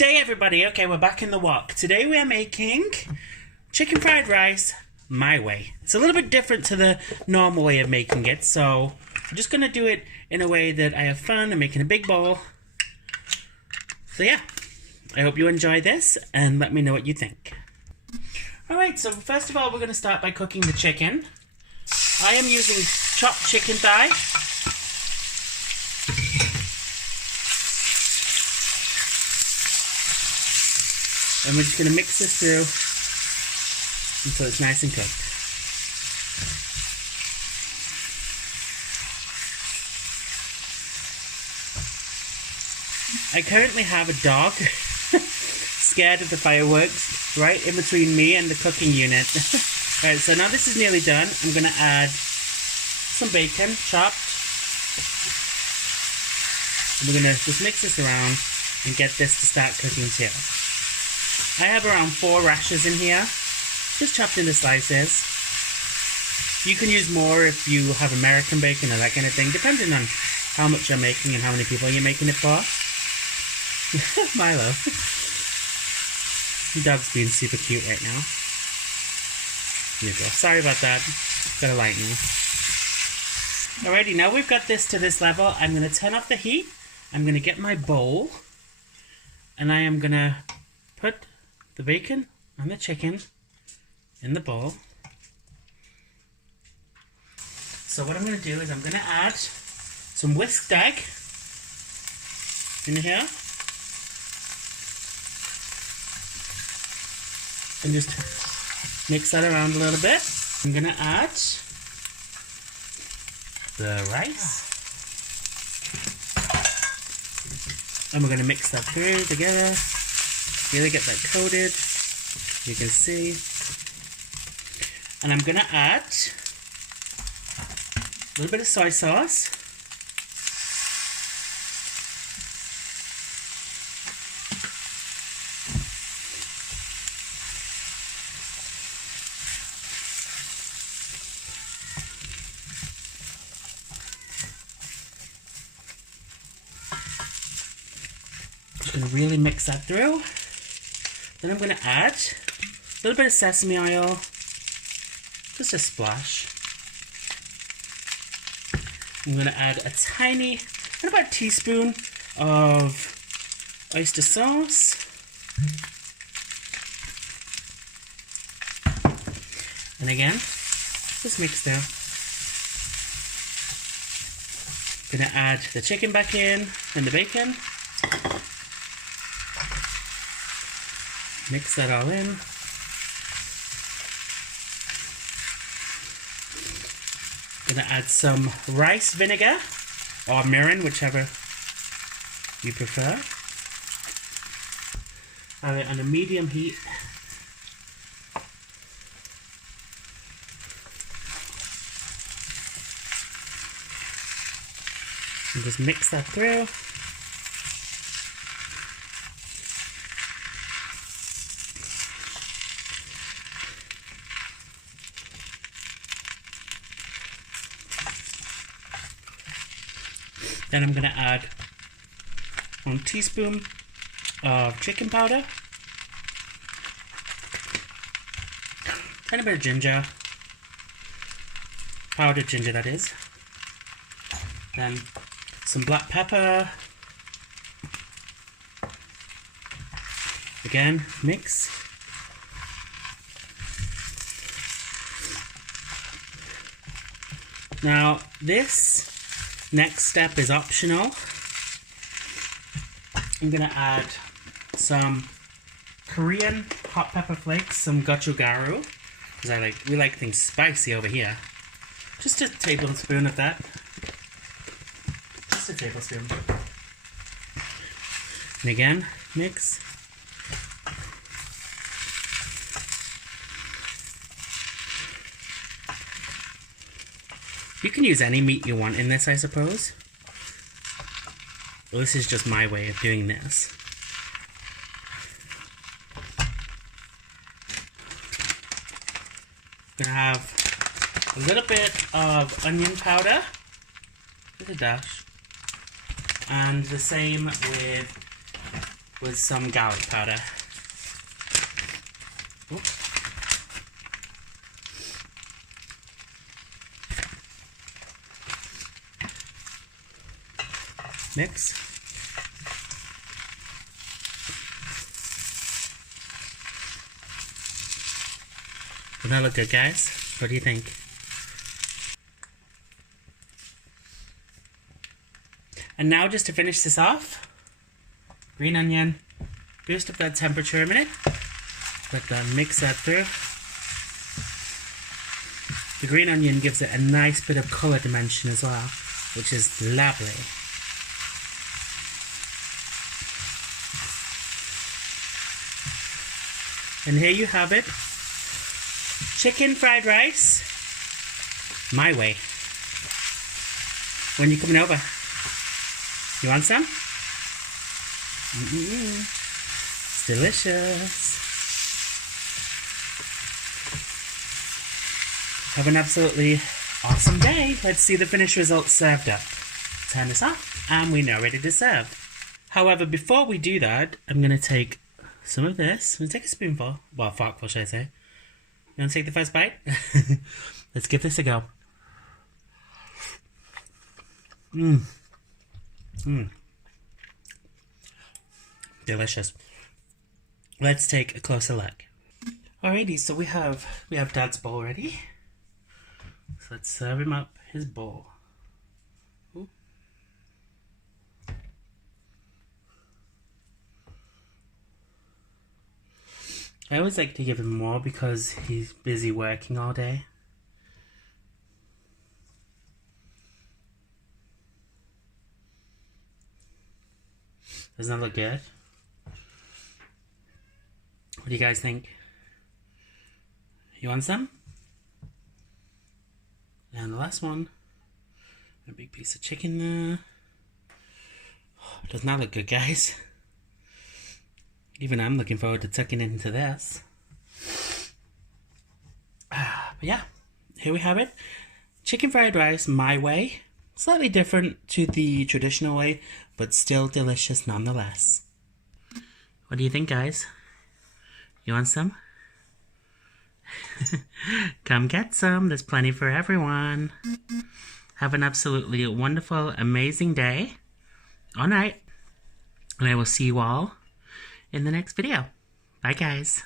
day, everybody. Okay, we're back in the wok. Today we are making chicken fried rice my way. It's a little bit different to the normal way of making it, so I'm just going to do it in a way that I have fun. I'm making a big bowl. So yeah, I hope you enjoy this and let me know what you think. Alright, so first of all, we're going to start by cooking the chicken. I am using chopped chicken thigh. And we're just going to mix this through until it's nice and cooked. I currently have a dog scared of the fireworks right in between me and the cooking unit. Alright, so now this is nearly done. I'm going to add some bacon chopped. And we're going to just mix this around and get this to start cooking too. I have around 4 rashers in here, just chopped into slices. You can use more if you have American bacon or that kind of thing, depending on how much you're making and how many people you're making it for. Milo. The dog's being super cute right now. Usual. Sorry about that. Got a light now. Alrighty, now we've got this to this level. I'm going to turn off the heat. I'm going to get my bowl. And I am going to put the bacon and the chicken in the bowl. So what I'm going to do is I'm going to add some whisked egg in here. And just mix that around a little bit. I'm going to add the rice. And we're going to mix that through together. Really get that coated, you can see. And I'm going to add a little bit of soy sauce. Just going to really mix that through. Then I'm going to add a little bit of sesame oil, just a splash. I'm going to add a tiny, about a teaspoon of oyster sauce. And again, just mix there. I'm going to add the chicken back in and the bacon. Mix that all in. Gonna add some rice vinegar or mirin, whichever you prefer. Have it on a medium heat. And just mix that through. Then I'm going to add 1 teaspoon of chicken powder, tiny bit of ginger, powdered ginger that is, then some black pepper, again mix, now this next step is optional. I'm going to add some Korean hot pepper flakes, some gochugaru, because we like things spicy over here. Just a tablespoon of that. Just a tablespoon. And again, mix. You can use any meat you want in this, I suppose. Well, this is just my way of doing this. I'm gonna have a little bit of onion powder, just a dash, and the same with with some garlic powder. Ooh. Mix. Doesn't that look good, guys? What do you think? And now, just to finish this off, green onion. Boost up that temperature a minute. Let that mix that through. The green onion gives it a nice bit of colour dimension as well, which is lovely. And here you have it. Chicken fried rice, my way. When you coming over? You want some? It's delicious. Have an absolutely awesome day. Let's see the finished result served up. Turn this off, and we're now ready to serve. However, before we do that, I'm going to take some of this. I'm going to take a spoonful. Well, a forkful, should I say. You want to take the first bite? Let's give this a go. Delicious. Let's take a closer look. Alrighty, so we have Dad's bowl ready. So let's serve him up his bowl. Ooh. I always like to give him more because he's busy working all day. Doesn't that look good? What do you guys think? You want some? And the last one. A big piece of chicken there. Doesn't that look good, guys? Even I'm looking forward to tucking into this. But yeah, here we have it. Chicken fried rice, my way. Slightly different to the traditional way, but still delicious nonetheless. What do you think, guys? You want some? Come get some. There's plenty for everyone. Have an absolutely wonderful, amazing day or night. And I will see you all in the next video. Bye, guys.